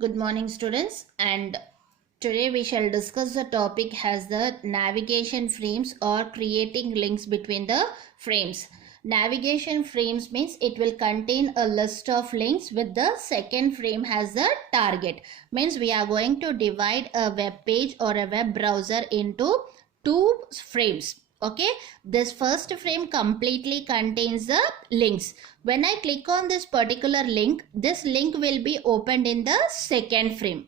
Good morning, students, and today we shall discuss the topic as the navigation frames or creating links between the frames. Navigation frames means it will contain a list of links with the second frame as the target. Means we are going to divide a web page or a web browser into two frames. Okay, this first frame completely contains the links. When I click on this particular link, this link will be opened in the second frame.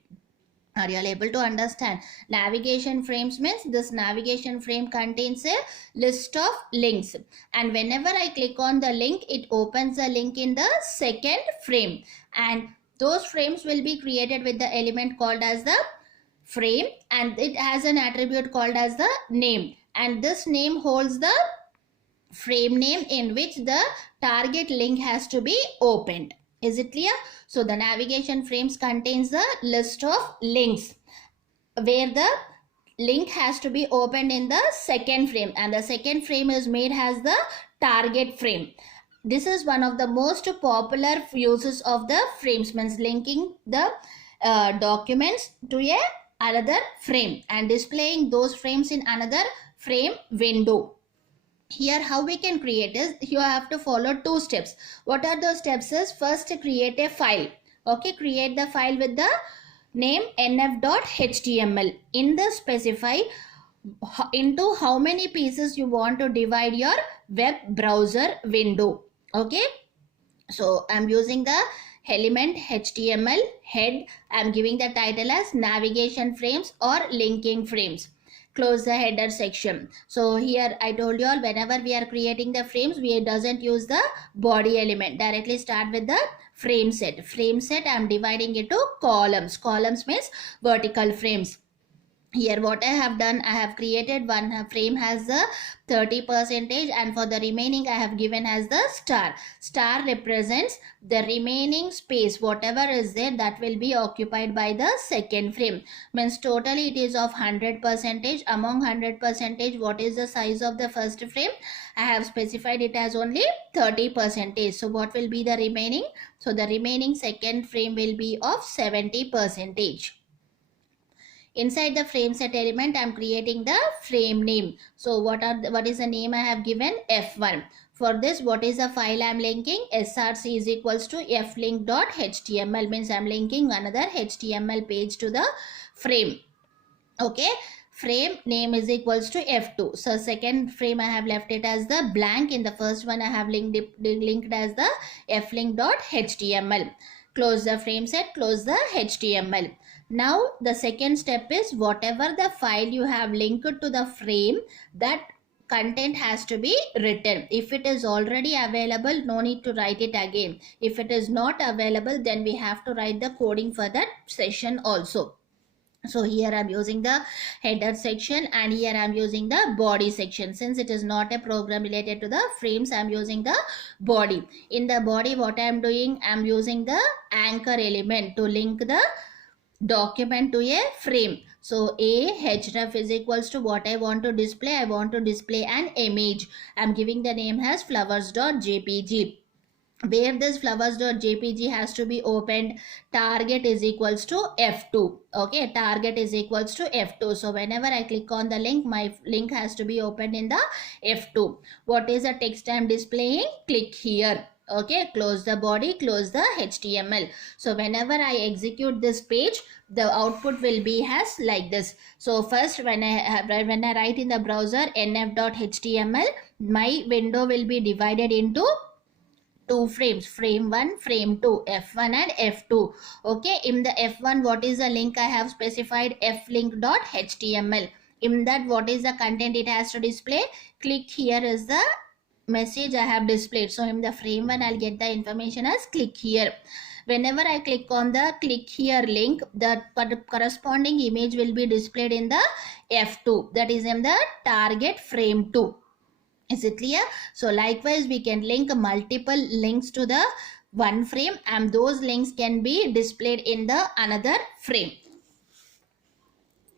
Are you all able to understand? Navigation frames means this navigation frame contains a list of links, and whenever I click on the link, it opens the link in the second frame, and those frames will be created with the element called as the frame, and it has an attribute called as the name, and this name holds the frame name in which the target link has to be opened. Is it clear? So the navigation frames contains the list of links where the link has to be opened in the second frame, and the second frame is made as the target frame. This is one of the most popular uses of the frames, means linking the documents to another frame and displaying those frames in another frame window. Here how we can create is, you have to follow two steps. What are those steps? Is first create a file. Okay, create the file with the name nf.html. in the specify into how many pieces you want to divide your web browser window. Okay, so I'm using the element html head. I'm giving the title as navigation frames or linking frames. Close the header section. So here I told you all, whenever we are creating the frames, we doesn't use the body element. Directly start with the frame set. Frame set, I'm dividing it to columns. Columns means vertical frames. Here what I have done, I have created one frame has the 30%, and for the remaining I have given as the star. Star represents the remaining space, whatever is there, that will be occupied by the second frame. Means totally it is of 100%. Among 100%, what is the size of the first frame? I have specified it as only 30%. So what will be the remaining? So the remaining second frame will be of 70%. Inside the frame set element, I am creating the frame name. So what is the name I have given? F1. For this, what is the file I am linking? src is equals to flink.html, means I am linking another HTML page to the frame. Okay, frame name is equals to f2. So second frame I have left it as the blank. In the first one I have linked as the flink.html. Close the frame set, close the HTML. Now the second step is, whatever the file you have linked to the frame, that content has to be written. If it is already available, no need to write it again. If it is not available, then we have to write the coding for that session also. So here I'm using the header section, and here I'm using the body section. Since it is not a program related to the frames, I'm using the body. In the body, what I'm doing, I'm using the anchor element to link the document to a frame. So href is equals to what I want to display. I want to display an image. I'm giving the name as flowers.jpg. Where this flowers.jpg has to be opened, target is equals to f2. Okay, target is equals to f2. So whenever I click on the link, my link has to be opened in the f2. What is the text I'm displaying? Click here. Okay, close the body, close the HTML. So whenever I execute this page, the output will be as like this. So first, when I write in the browser nf.html, my window will be divided into two frames, frame 1, frame 2, f1 and f2. Okay, in the f1, what is the link I have specified? flink.html. In that, what is the content it has to display? Click here is the message I have displayed. So in the frame 1, I'll get the information as click here. Whenever I click on the click here link, the corresponding image will be displayed in the f2, that is in the target frame 2. Is it clear? So likewise, we can link multiple links to the one frame, and those links can be displayed in the another frame.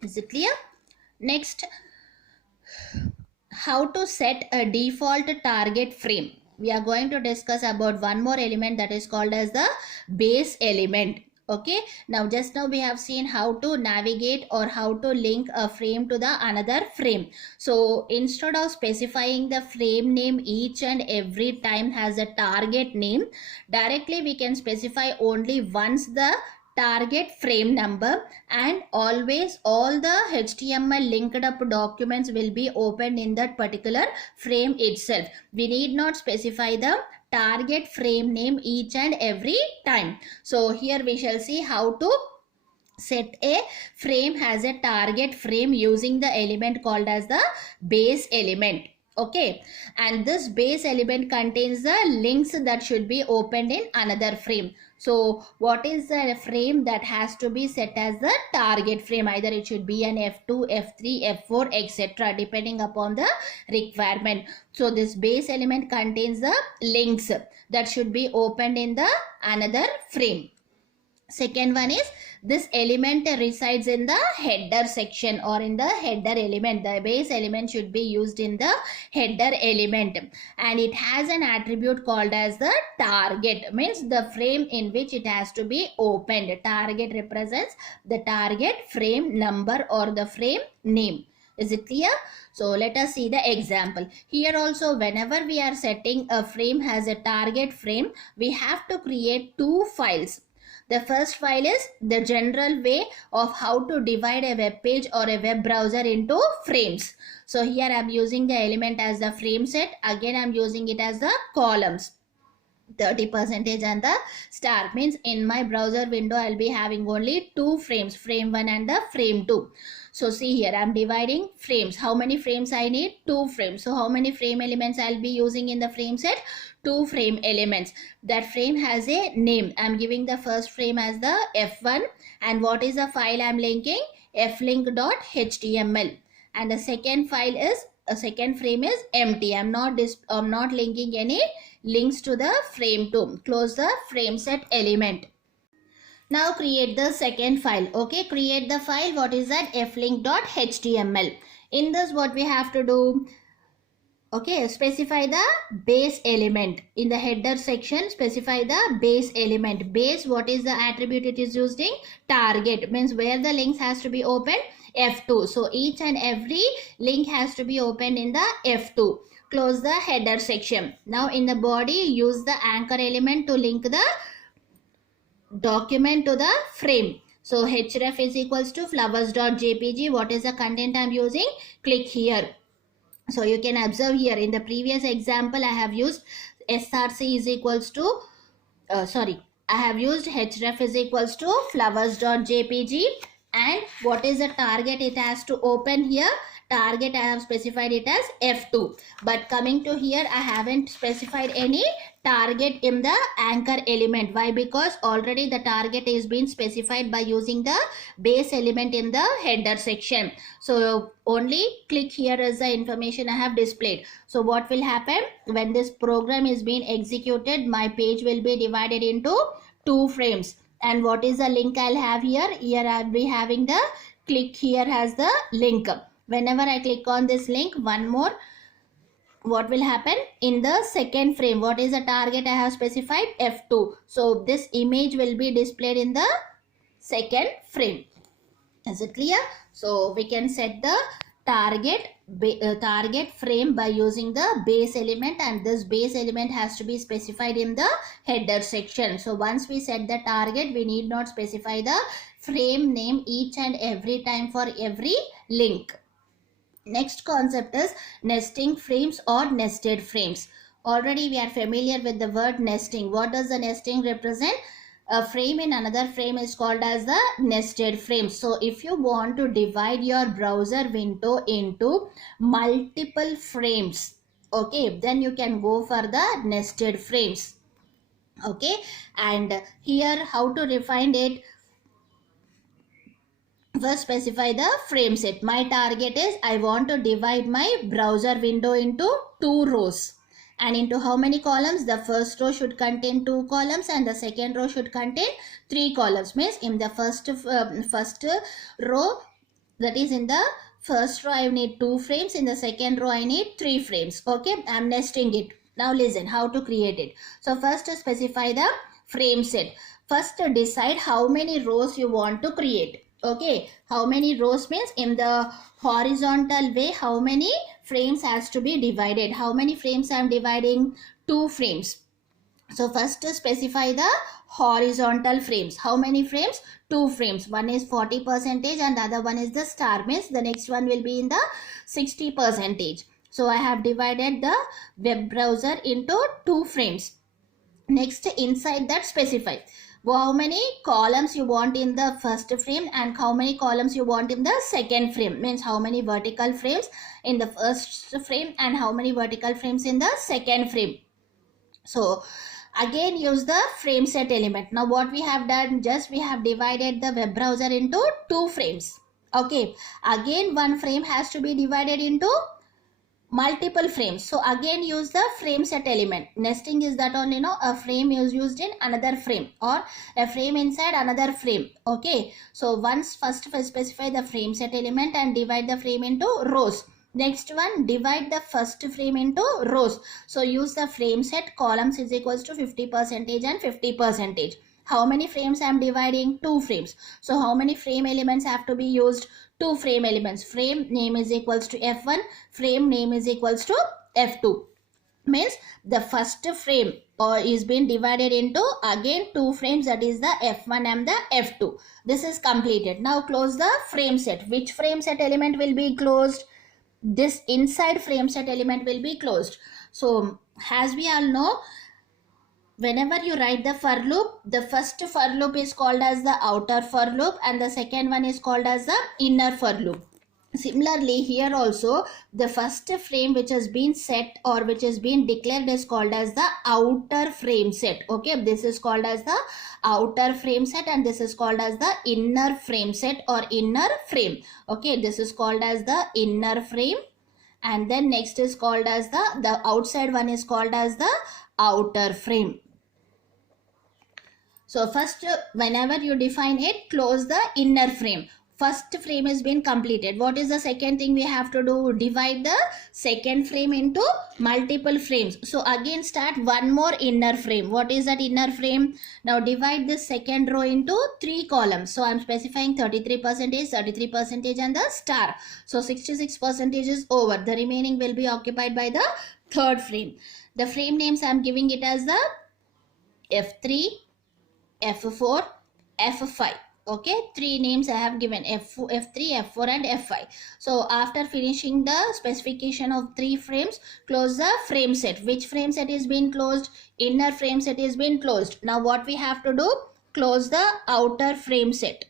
Is it clear? Next, how to set a default target frame. We are going to discuss about one more element, that is called as the base element. Okay, now just now we have seen how to navigate or how to link a frame to the another frame. So instead of specifying the frame name each and every time has a target name, directly we can specify only once the target frame number, and always all the HTML linked up documents will be opened in that particular frame itself. We need not specify the target frame name each and every time. So here we shall see how to set a frame as a target frame using the element called as the base element. Okay, and this base element contains the links that should be opened in another frame. So what is the frame that has to be set as the target frame? Either it should be an F2, F3, F4, etc. depending upon the requirement. So this base element contains the links that should be opened in the another frame. Second one is, this element resides in the header section or in the header element. The base element should be used in the header element, and it has an attribute called as the target, means the frame in which it has to be opened. Target represents the target frame number or the frame name. Is it clear? So let us see the example. Here also, whenever we are setting a frame as a target frame, we have to create two files. The first file is the general way of how to divide a web page or a web browser into frames. So here I am using the element as the frame set. Again I am using it as the columns. 30% and the star, means in my browser window I'll be having only two frames, frame 1 and the frame 2. So see here, I'm dividing frames. How many frames I need? 2 frames. So how many frame elements I'll be using in the frame set? 2 frame elements. That frame has a name. I'm giving the first frame as the F1, and what is the file I'm linking? flink.html. And the second file is, a second frame is empty. I'm not linking any links to the frame 2. Close the frame set element. Now create the second file. Okay, create the file. What is that? flink.html. In this, what we have to do? Okay, specify the base element. In the header section, specify the base element. Base, what is the attribute it is using? Target, means where the links has to be opened? F2. So each and every link has to be opened in the F2. Close the header section. Now in the body, use the anchor element to link the document to the frame. So href is equals to flowers.jpg. What is the content I am using? Click here. So you can observe here, in the previous example I have used src is equals to I have used href is equals to flowers.jpg, and what is the target it has to open here? Target I have specified it as F2, but coming to here I haven't specified any target in the anchor element. Why? Because already the target is being specified by using the base element in the header section. So only click here as the information I have displayed. So what will happen when this program is being executed? My page will be divided into 2 frames. And what is the link I'll have here? Here I'll be having the click here as the link. Whenever I click on this link, one more, what will happen in the second frame? What is the target I have specified? F2. So this image will be displayed in the second frame. Is it clear? So we can set the target frame by using the base element, and this base element has to be specified in the header section. So once we set the target, we need not specify the frame name each and every time for every link. Next concept is nesting frames or nested frames. Already we are familiar with the word nesting. What does the nesting represent? A frame in another frame is called as the nested frame. So if you want to divide your browser window into multiple frames, okay, then you can go for the nested frames. Okay, and here how to define it? First specify the frame set. My target is I want to divide my browser window into 2 rows. And into how many columns? The first row should contain 2 columns and the second row should contain 3 columns. Means in the first row, that is in the first row I need 2 frames. In the second row I need 3 frames. Okay, I am nesting it. Now listen how to create it. So first specify the frame set. first decide how many rows you want to create. Okay, how many rows means in the horizontal way how many frames has to be divided. How many frames I am dividing? 2 frames. So first specify the horizontal frames. How many frames? 2 frames. One is 40% and the other one is the star, means the next one will be in the 60%. So I have divided the web browser into 2 frames. Next, inside that specify how many columns you want in the first frame and how many columns you want in the second frame, means how many vertical frames in the first frame and how many vertical frames in the second frame. So again use the frame set element. Now what we have done, just we have divided the web browser into 2 frames. Okay, again one frame has to be divided into multiple frames. So again use the frame set element. Nesting is that only, a frame is used in another frame or a frame inside another frame. Okay, so once first specify the frame set element and divide the frame into rows. Next one, divide the first frame into rows. So use the frame set columns is equals to 50% and 50%. How many frames I am dividing? 2 frames. So how many frame elements have to be used? 2 frame elements. Frame name is equals to F1, frame name is equals to F2. Means the first frame is being divided into again 2 frames, that is the F1 and the F2. This is completed. Now close the frame set. Which frame set element will be closed? This inside frame set element will be closed. So as we all know, whenever you write the for loop, the first for loop is called as the outer for loop and the second one is called as the inner for loop. Similarly, here also the first frame which has been set or which has been declared is called as the outer frame set. Okay, this is called as the outer frame set and this is called as the inner frame set or inner frame. Okay, this is called as the inner frame and then next is called as the outside one is called as the outer frame. So first, whenever you define it, close the inner frame. First frame has been completed. What is the second thing we have to do? Divide the second frame into multiple frames. So again start one more inner frame. What is that inner frame? Now divide the second row into 3 columns. So I am specifying 33%, 33% and the star. So 66% is over. The remaining will be occupied by the third frame. The frame names I am giving it as the F3, F4, F5. Okay, 3 names I have given, F3, F4 and F5. So after finishing the specification of 3 frames, close the frame set. Which frame set is being closed? Inner frame set is being closed. Now what we have to do? Close the outer frame set.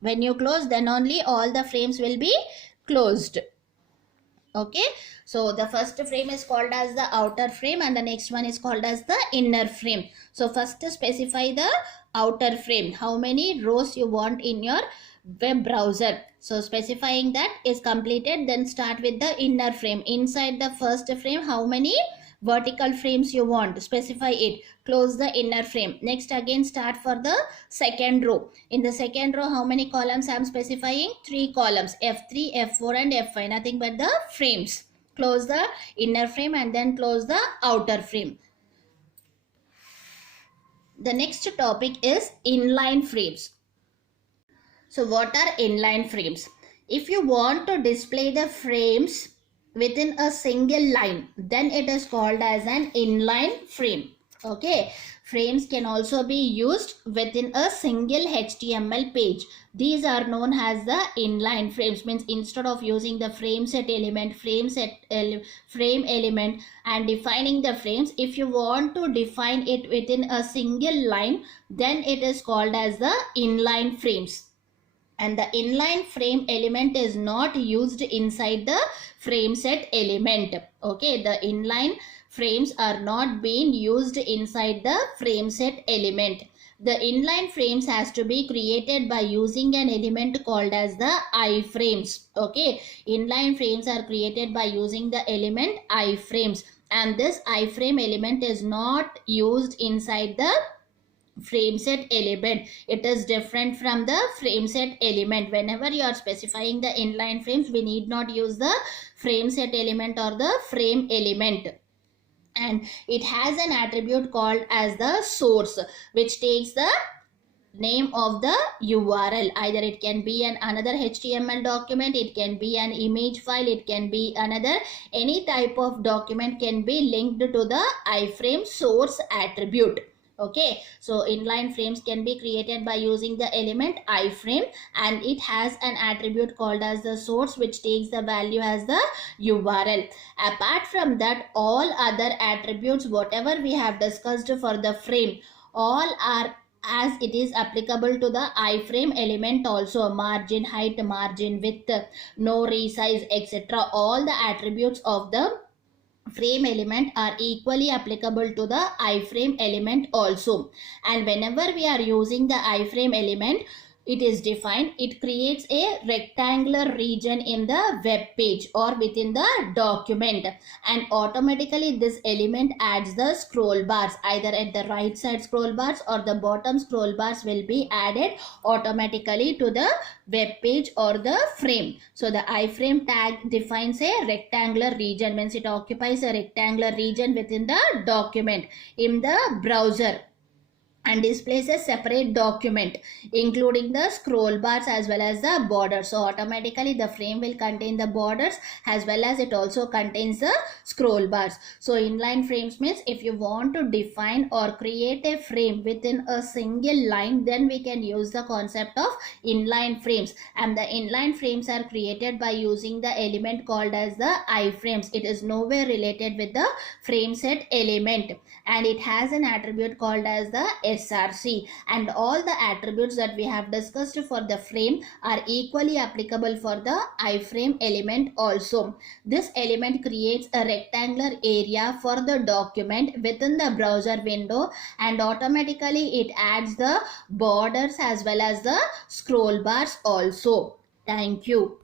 When you close, then only all the frames will be closed. Okay, so the first frame is called as the outer frame and the next one is called as the inner frame. So first specify the outer frame. How many rows you want in your web browser? So specifying that is completed. Then start with the inner frame. Inside the first frame, how many vertical frames you want? Specify it. Close the inner frame. Next again start for the second row. In the second row, how many columns I am specifying? 3 columns, F3, F4 and F5. Nothing but the frames. Close the inner frame and then close the outer frame. The next topic is inline frames. So what are inline frames? If you want to display the frames within a single line, then it is called as an inline frame. Okay, frames can also be used within a single HTML page. These are known as the inline frames. Means instead of using the frame set element, frame element and defining the frames, if you want to define it within a single line, then it is called as the inline frames. And the inline frame element is not used inside the frame set element. Okay, the inline frames are not being used inside the frame set element. The inline frames has to be created by using an element called as the iframes. Okay, inline frames are created by using the element iframes, and this iframe element is not used inside the frame set element. It is different from the frame set element. Whenever you are specifying the inline frames, we need not use the frame set element or the frame element. And it has an attribute called as the source, which takes the name of the URL. Either it can be another HTML document, it can be an image file, it can be another any type of document can be linked to the iframe source attribute. Okay, so inline frames can be created by using the element iframe, and it has an attribute called as the source, which takes the value as the URL. Apart from that, all other attributes whatever we have discussed for the frame, all are as it is applicable to the iframe element also. Margin height, margin width, no resize, etc. All the attributes of the frame element are equally applicable to the iframe element also. And whenever we are using the iframe element, it is defined, it creates a rectangular region in the web page or within the document, and automatically this element adds the scroll bars. Either at the right side scroll bars or the bottom scroll bars will be added automatically to the web page or the frame. So the iframe tag defines a rectangular region, means it occupies a rectangular region within the document in the browser, and displays a separate document including the scroll bars as well as the borders. So automatically the frame will contain the borders as well as it also contains the scroll bars. So inline frames means if you want to define or create a frame within a single line, then we can use the concept of inline frames, and the inline frames are created by using the element called as the iframes. It is nowhere related with the frame set element, and it has an attribute called as the SRC, and all the attributes that we have discussed for the frame are equally applicable for the iframe element also. This element creates a rectangular area for the document within the browser window, and automatically it adds the borders as well as the scroll bars also. Thank you.